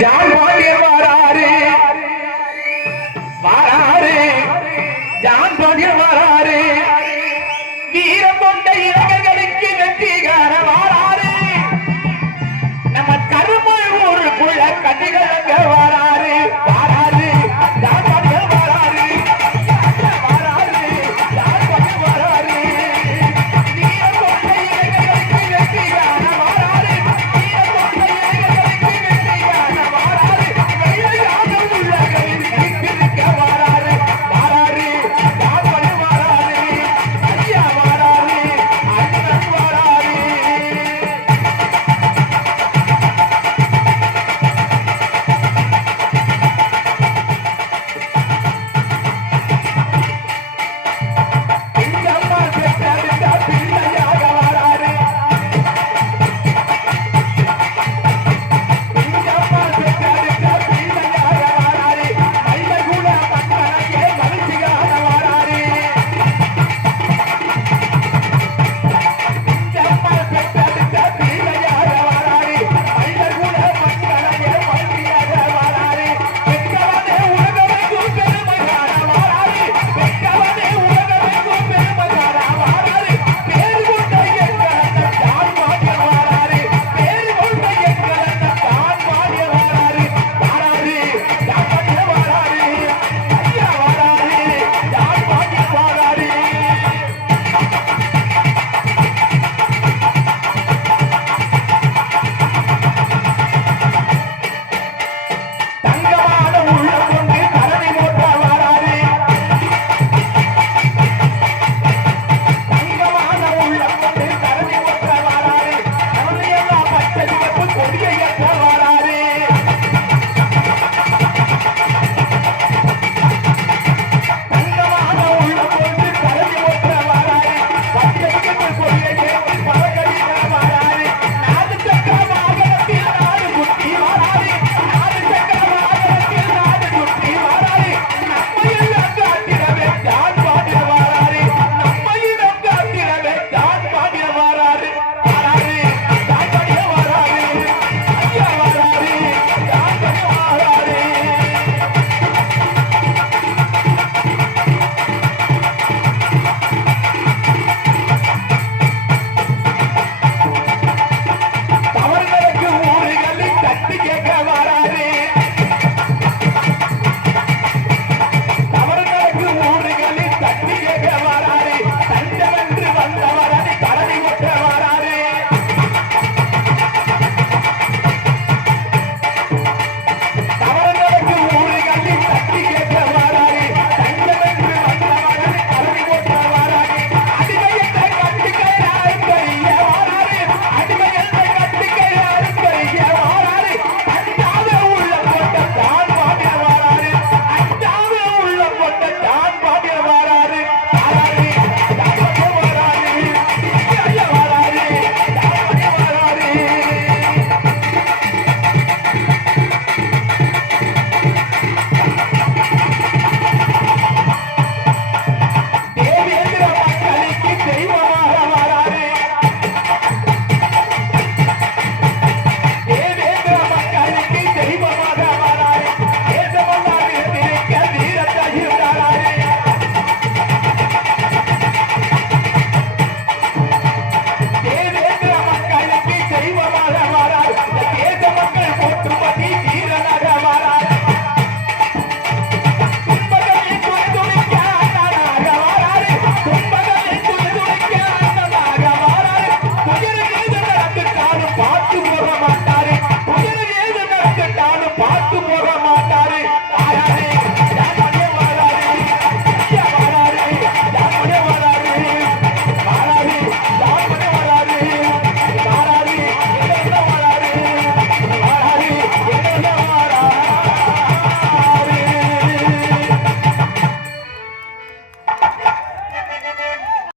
ஜான்பாண்டியர் வாராரு வாராரு ஜான்பாண்டியர் வாராரு வீரம் கொண்ட இலங்கை